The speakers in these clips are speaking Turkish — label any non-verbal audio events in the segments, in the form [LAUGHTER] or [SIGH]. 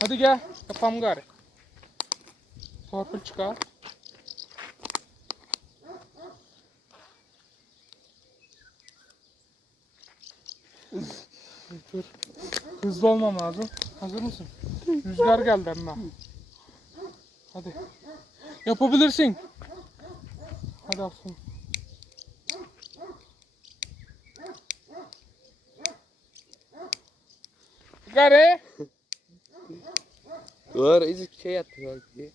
Hadi gel. Yapalım gari. Torpil çıkar. Dur. Hızlı olmam lazım. Hazır mısın? Rüzgar geldi ama. Hadi. Yapabilirsin. Hadi Afsun. Gari. Dur izi şey yaptı belki.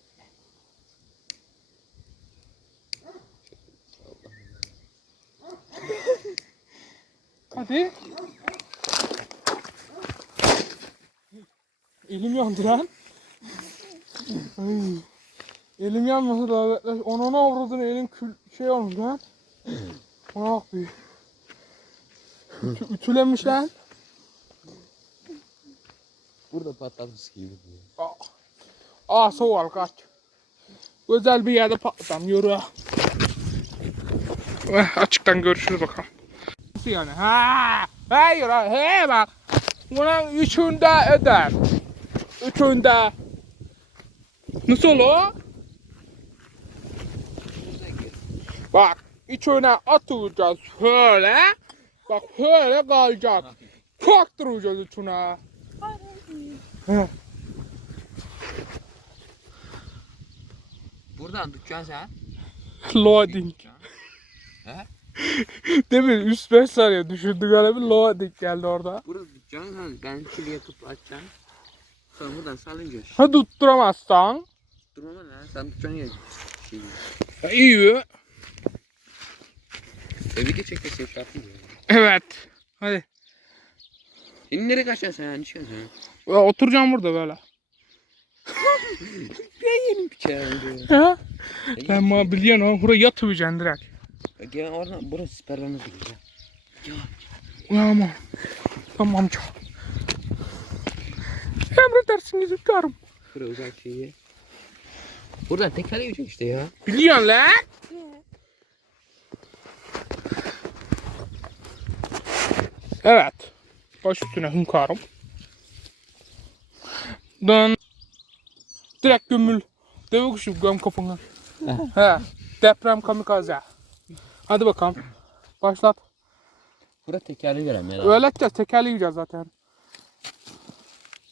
Hadi. Elim yandı lan. Ay. Elim yanmasa da evet. Ona ne avradın elin kül şey olmuş lan. Ona bak bir. Ütü, ütülenmiş lan. Burada patlamış gibi. Aa, Aa soğal kaç. Güzel bir yerde patlatam yürü. Eh, açıktan görüşürüz bakalım. Nasıl yani? Ha, hayır, he bak. Bunun üçünde eder. Üçünde. Nasıl o? Bak, üçüne atacağız şöyle. Bak şöyle kalacak. Kalktıracağız üçüne. Buradan dükkan sen. Loading. [LAUGHS] He? Değil mi? Üst 5 saniye düşündü galiba loading geldi orada. Burada dükkan sen. Ben çili yakıp açacaksın. Sonra buradan salınca. Ha tutturamazsan. Durma lan. Sen dükkanı yak. Şey. Ha, iyi. E video çekti şey mı? Evet. Hadi. Şimdi nereye kaçacaksın sen? Çıkacaksın. Ya, oturacağım burada böyle. Ben yenim bıçağı. Ha? Ben bana biliyorsun o buraya yatıvereceksin direkt. Gel oradan burası siperlerine gidiyor. Tamam. Tamam çok. Emredersiniz hünkârım. Şuraya uzak şeyi. Buradan tekrar yiyecek işte ya. Biliyorsun lan. Evet. Baş üstüne hünkârım. Dön. Direkt gömül. Deve kuşu göm kafana. [LAUGHS] He. Deprem kamikaze. Hadi bakalım. Başlat. Burada tekerli verem ya. Öyle edeceğiz. Tekerle yiyeceğiz zaten.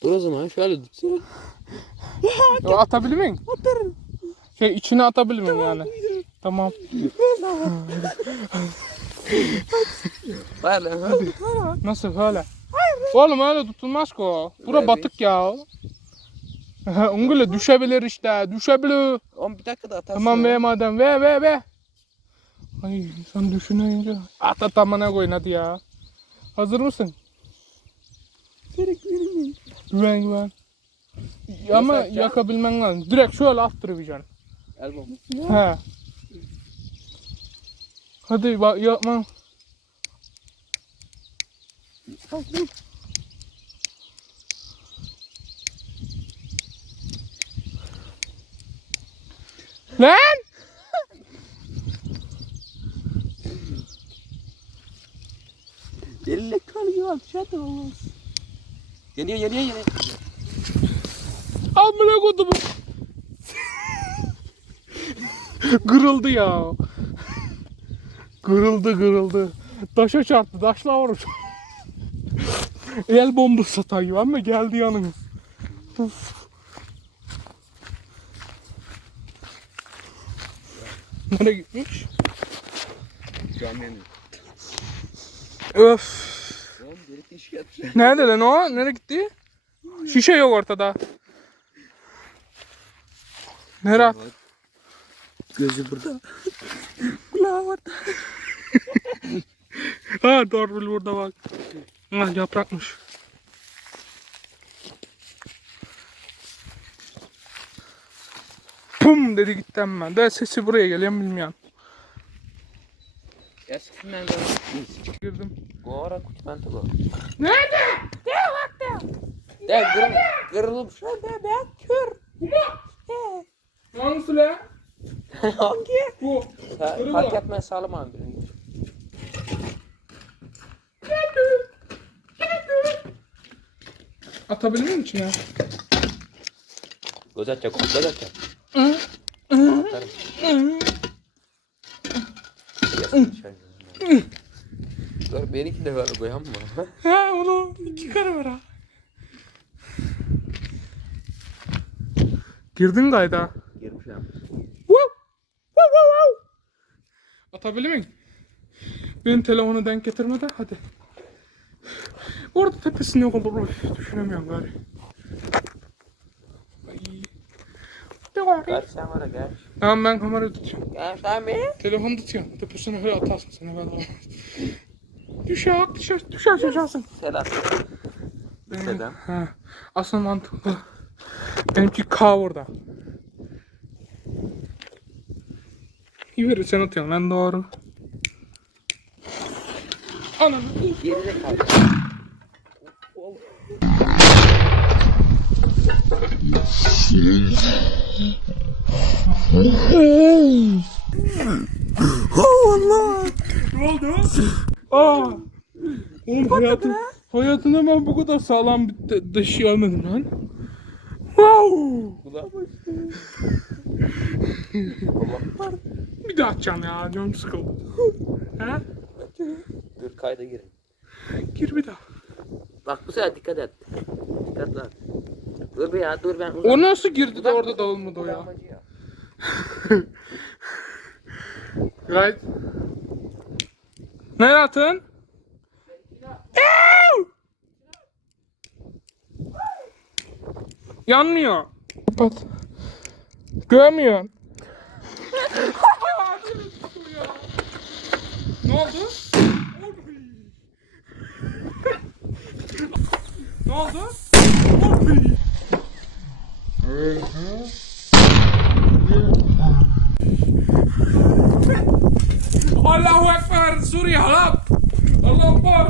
Dur o zaman şöyle tutsana. Ya, atabilir miyim? Atarım. Şey içine atabilir miyim yani? Tamam. Ver lan hadi. Nasıl öyle? Oğlum öyle tutulmaz ki o. Bura batık ya. Ungule düşebilir işte. Düşebilir. Oğlum bir dakika da atarsın. Tamam be madem. Ve ve ve. Ay sen düşününce. At at amına koyun hadi ya. Hazır mısın? Güven güven. Ama yapacaksın? yakabilmen lazım. Direkt şöyle attırıvereceksin. El bomba. He. Hadi bak yapma. Lan! Elle kalıyor da olmaz. Geliyor geliyor geliyor. Amına kodumu. kırıldı ya. Kırıldı kırıldı. Taşa çarptı. Taşla vurmuş. El bombası satayım ama geldi yanınız. Uf. Nereye gitmiş? Yanıyor. Öf. Oğlum delik iş yapacak. Nerede lan o? Nereye gitti? Şişe yok ortada. Nereye at? Gözü burada. Kulağı orada. [LAUGHS] ha Darbil burada bak. Ha yaprakmış. Pum dedi gitti hemen. De sesi buraya geliyor mu bilmiyorum. Eskiden de Girdim. Gora kutmantı bu. Nerede? De kırıl, kırılıp şu anda ben kör. Hangisi lan? [LAUGHS] Hangi? Bu. Fark etmez sağlam abi. Atabilir miyim içine? Göz açacak, göz açacak. Dur benimki de var koyam mı? Ha oğlum iki kare var ha. Girdin kayda. Girmiş ya. Wow! Wow wow wow! Atabilir miyim? Benim telefonu denk getirme de hadi. Orada tepesinde yok olur. Düşünemiyorum gari. Ay. Gel sen bana gel. Tamam ben kamerayı tutuyorum. Gel sen beni. Telefonu tutuyorum. Tepesine öyle atarsın sana ben olmaz. Düşer, düşer, düşer, düşersin. Selam. Neden? ha, aslında mantıklı. Benimki K orada. İyi sen atıyorsun ben doğru. Ananı. Geride kal. Ne oldu? Aa. Oğlum hayatım, hayatımda ben bu kadar sağlam bir dış görmedim lan. Wow. Kulağa Bir daha atacağım ya canım sıkıldı. ha? Dur kayda girin. Gir bir daha. Bak bu sefer dikkat et. Dikkatli at. Dur ya dur ben uzak. O nasıl girdi de orada dağılmadı o ya? Right. Ne yaptın? Ew! Yanmıyor. Kapat. Görmüyorsun. ne oldu? ne oldu? Ekber.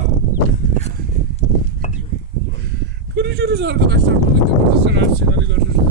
Görüşürüz arkadaşlar. Buradaki burada senaryo